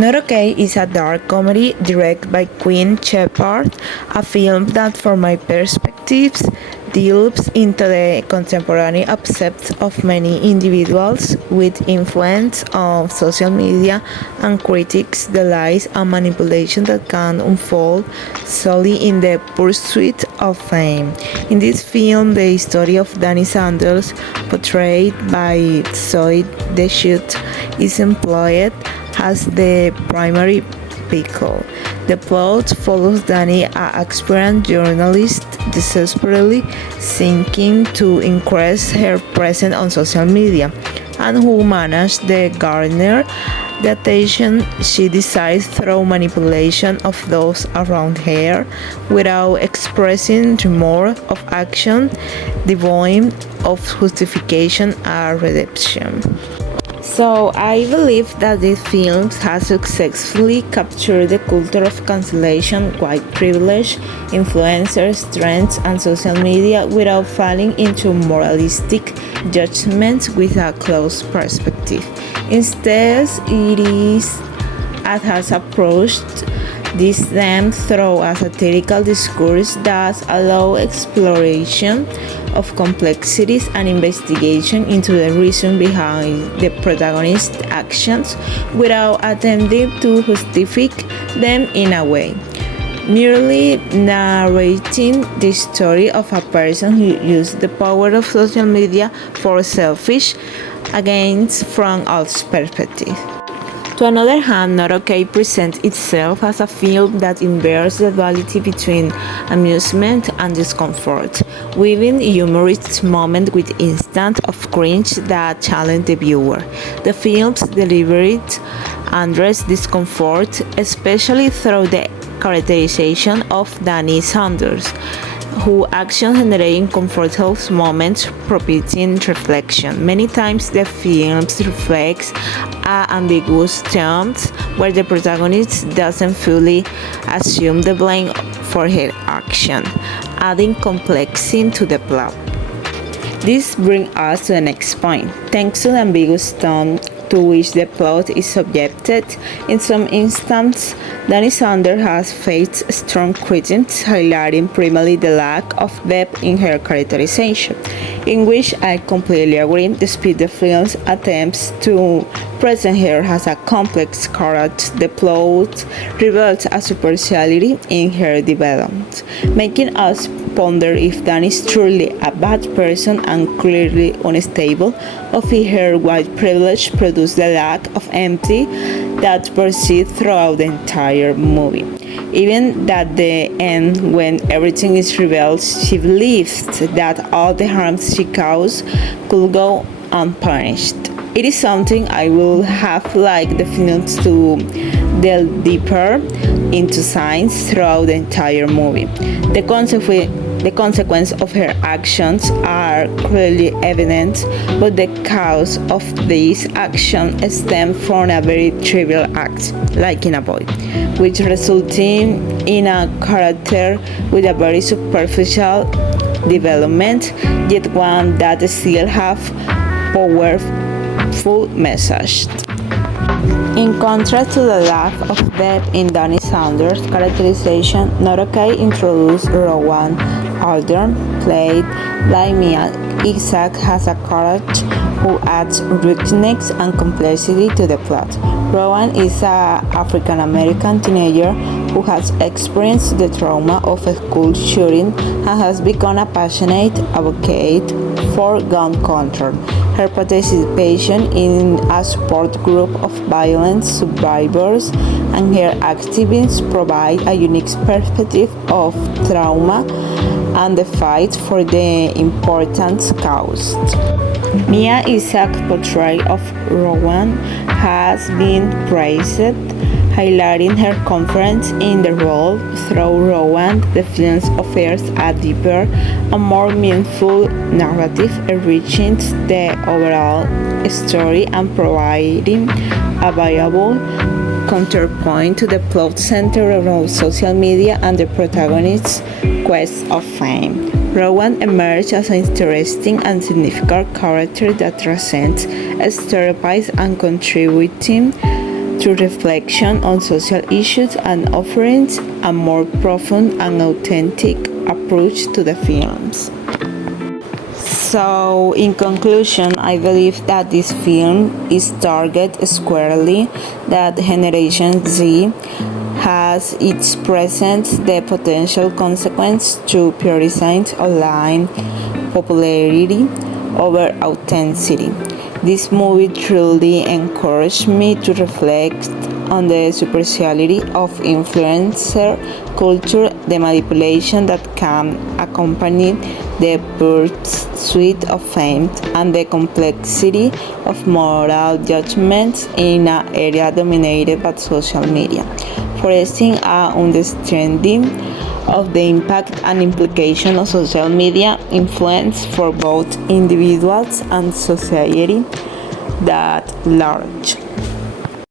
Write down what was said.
Not Okay is a dark comedy directed by Queen Shepard, a film that, from my perspectives, delves into the contemporary upsets of many individuals with influence of social media and critiques the lies and manipulation that can unfold solely in the pursuit of fame. In this film, the story of Danny Sanders, portrayed by Zoe Deschutes, is employed as the primary vehicle. The plot follows Danny, an experienced journalist, desperately seeking to increase her presence on social media, and who manages to garner the attention she desires through manipulation of those around her without expressing remorse of action devoid of justification or redemption. So I believe that this film has successfully captured the culture of cancellation, white privilege, influencers, trends, and social media without falling into moralistic judgments with a closed perspective. Instead, it has approached this theme through a satirical discourse that allows exploration of complexities and investigation into the reason behind the protagonist's actions without attempting to justify them in a way. Merely narrating the story of a person who used the power of social media for selfish gains from all perspectives. To another hand, Not Okay presents itself as a film that inverts the duality between amusement and discomfort, weaving humorous moments with instants of cringe that challenge the viewer. The film's deliberate address discomfort, especially through the characterization of Danny Sanders, whose actions generate uncomfortable moments prompting reflection. Many times the film reflects ambiguous themes where the protagonist doesn't fully assume the blame for her action, adding complexity to the plot. This brings us to the next point. Thanks to the ambiguous tone to which the plot is subjected, in some instances, Danny Sanders has faced strong criticism, highlighting primarily the lack of depth in her characterization, in which I completely agree, despite the film's attempts to present her as a complex character. The plot reveals a superficiality in her development, making us ponder if Danny is truly a bad person and clearly unstable, or if her white privilege produced the lack of empathy that persists throughout the entire movie. Even at the end, when everything is revealed, she believes that all the harm she caused could go unpunished. It is something I will have liked the film to delve deeper into science throughout the entire movie. The consequences of her actions are clearly evident, but the cause of these actions stems from a very trivial act, like in a boy, which resulting in a character with a very superficial development, yet one that still have powerful message. In contrast to the lack of depth in Danny Sanders' characterization, Not Okay introduced Rowan Alden, played by Mia Isaac, has a character who adds richness and complexity to the plot. Rowan is an African-American teenager who has experienced the trauma of a school shooting and has become a passionate advocate for gun control. Her participation in a support group of violence survivors and her activism provide a unique perspective of trauma and the fight for the important cause. Mia Isaac's portrayal of Rowan has been praised, highlighting her confidence in the role. Through Rowan, the film offers a deeper and more meaningful narrative, enriching the overall story and providing a viable counterpoint to the plot centered around social media and the protagonist's quest of fame. Rowan emerged as an interesting and significant character that transcends stereotypes and contributing through reflection on social issues and offering a more profound and authentic approach to the films. So, in conclusion, I believe that this film is targeted squarely that Generation Z has its present the potential consequence to prioritizing online popularity over authenticity. This movie truly encouraged me to reflect on the superficiality of influencer culture, the manipulation that can accompany the pursuit of fame, and the complexity of moral judgments in an area dominated by social media, fostering an understanding of the impact and implication of social media influence for both individuals and society at large.